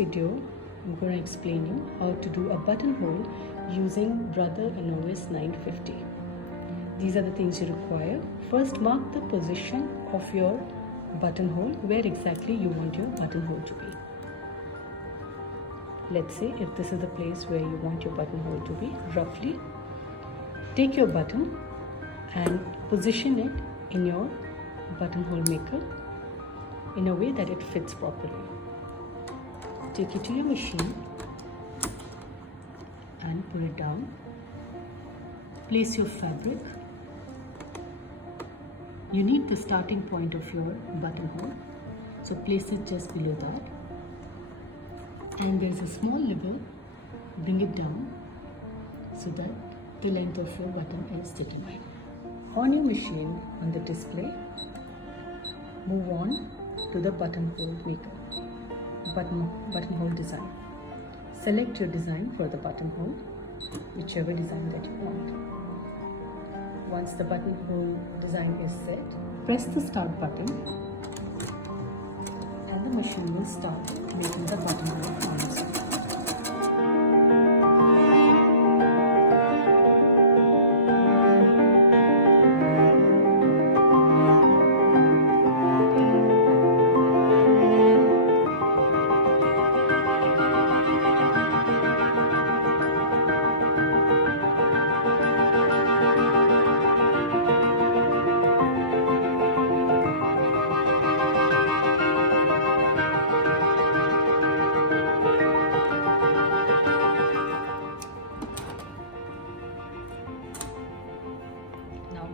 video, I'm going to explain you how to do a buttonhole using Brother Inovis 950. These are the things you require. First, mark the position of your buttonhole, where exactly you want your buttonhole to be. Let's say if this is the place where you want your buttonhole to be, roughly take your button and position it in your buttonhole maker in a way that it fits properly. Take it to your machine and put it down. Place your fabric. You need the starting point of your buttonhole, so place it just below that. And there's a small lever, bring it down so that the length of your button is determined. On your machine, on the display, move on to the buttonhole maker, buttonhole design. Select your design for the buttonhole, whichever design that you want. Once the buttonhole design is set, press the start button and the machine will start making the buttonhole on its own.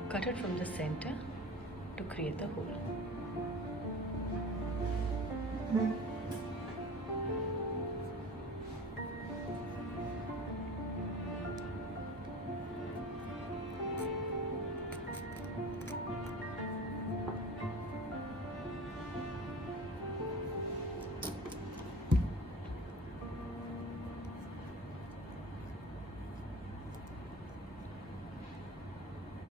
Cut it from the center to create the hole.